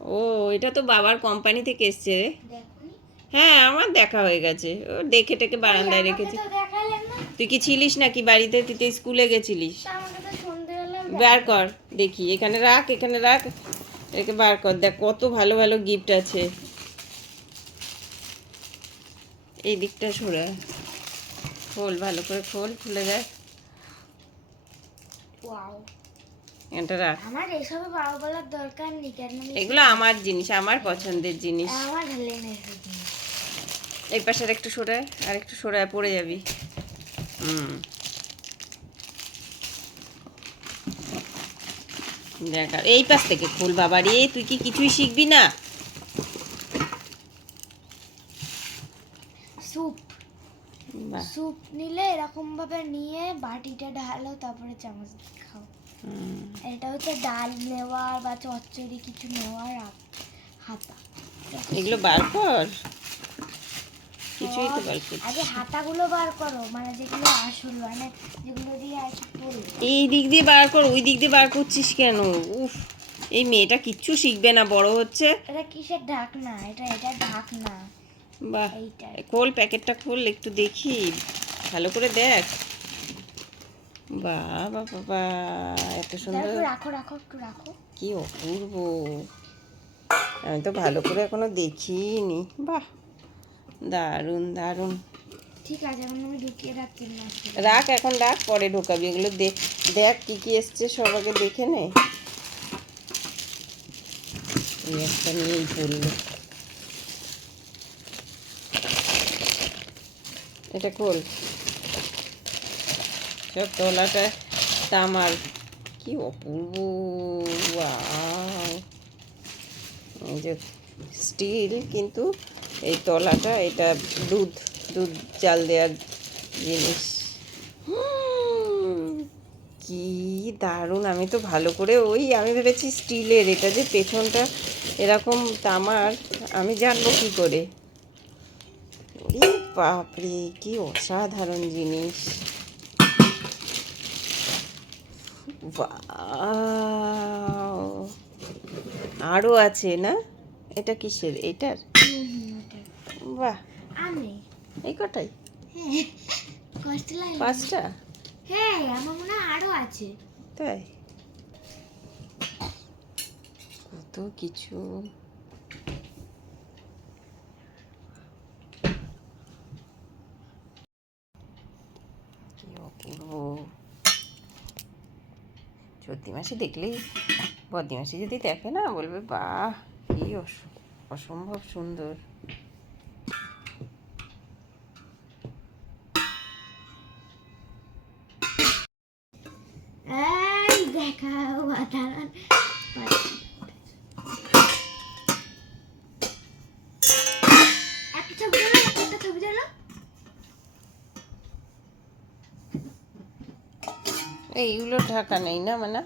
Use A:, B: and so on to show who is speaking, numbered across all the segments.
A: ও এটা তো বাবার কোম্পানি থেকে এসছে রে। হ্যাঁ আমার দেখা হয়ে গেছে। ও দেখে টেকে বারান্দায় রেখেছি। তুই কি ছিলিস নাকি বাড়িতে? তুই তো স্কুলে গেছিলিস। বার কর দেখি। এখানে রাখ এখানে রাখ। একে বার কর। দেখ কত ভালো ভালো গিফট আছে। এই দিকটা সরে খোল ভালো করে খোল খুলে দেখ।
B: ওয়াও
A: এটা রাখ।
B: আমার এসবে বাবা বলার দরকার নেই কেন
A: এগুলো আমার জিনিস আমার পছন্দের জিনিস।
B: আমার।
A: এই পাশে আর একটু সরায় আর একটু সরায় পড়ে যাবি। হুম। দেখ আর এই পাশ থেকে খুল বাবা রে তুই কি কিছুই শিখবি না?
B: স্যুপ। স্যুপ নিলে এরকম ভাবে নিয়ে বাটিটা ঢালো তারপরে চামচ খাও। এটা হচ্ছে ডাল নেওয়ার বা চচ্চড়ি কিছু নেওয়ার হাতা
A: এগুলো বার কর। কিছুই তো বার করছি
B: আগে হাতাগুলো বার করো মানে যেগুলো আসল মানে যেগুলো দিয়ে আর
A: এই দিক দিয়ে বার কর ওই দিক দিয়ে বার করছিস কেন? উফ এই মেয়েটা কিচ্ছু শিখবে না বড় হচ্ছে।
B: এটা কিসের ঢাকনা? এটা এটা ঢাকনা।
A: বাহ
B: এইটা
A: খোল প্যাকেটটা খোল একটু দেখি। ভালো করে দেখ। বাহ বাবা এত সুন্দর।
B: রাখো রাখো একটু রাখো।
A: কি অপূর্ব। আমি তো ভালো করে এখনও দেখিনি। বাহ দারুণ দারুণ।
B: ঠিক আছে এখন আমি ঢুকিয়ে রাখছি
A: রাখ এখন রাখ পরে ঢোকাবি। এগুলো দেখ দেখ কি কি এসছে সব আগে দেখে নে। এই একটা নিয়েই পড়ল। এটা খোল। সব তলাটা তামার কি অপূর্ব যে স্টিল, কিন্তু এই তলাটা, এটা দুধ দুধ চাল দেওয়ার জিনিস। কি দারুণ। আমি তো ভালো করে ওই, আমি ভেবেছি স্টিলের, এটা যে পেছনটা এরকম তামার, আমি জানব কি করে। বাপরে, কি অসাধারণ জিনিস। আরও আছে না? এটা কিসের? এটার? বাহ। এই কটাই?
B: হ্যাঁ
A: পাঁচটা?
B: হ্যাঁ আমার মনে হয় আরও আছে।
A: তাই? কত কিছু। কি অপূর্ব। চৈত্রি মাসে দেখলেই মাসে যদি দেখে না বলবে, বাহ, কি অস- অসম্ভব সুন্দর।
B: দেখাও বাতারান একটা ছবি একটা ছবি তোলো।
A: এইগুলো ঢাকা নেই না মানে?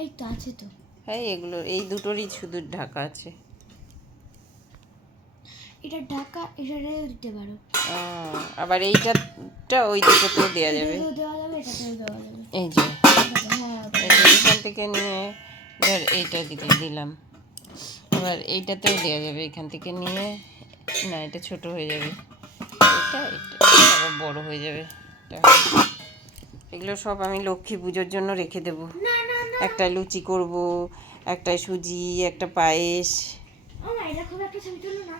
B: এই তো আছে তো।
A: হ্যাঁ এগুলো এই দুটোরই শুধু ঢাকা আছে।
B: এটা ঢাকা এটাতেও দিতে পারো।
A: আবার এইটাটা ওই দুটোতেও দেওয়া যাবে।
B: দেওয়া যাবে এটাতেও দেওয়া যাবে।
A: এই যে।
B: হ্যাঁ
A: এই এখান থেকে নিয়ে ধর এইটা দিকে দিলাম। আবার এইটাতেও দেওয়া যাবে এখান থেকে নিয়ে না এটা ছোট হয়ে যাবে। এটা এটা এটা আবার বড় হয়ে যাবে। এটা। এগুলো সব আমি লক্ষ্মী পুজোর জন্য রেখে দেব। একটা লুচি করব একটা সুজি একটা পায়েস।
B: একটা ছবি না।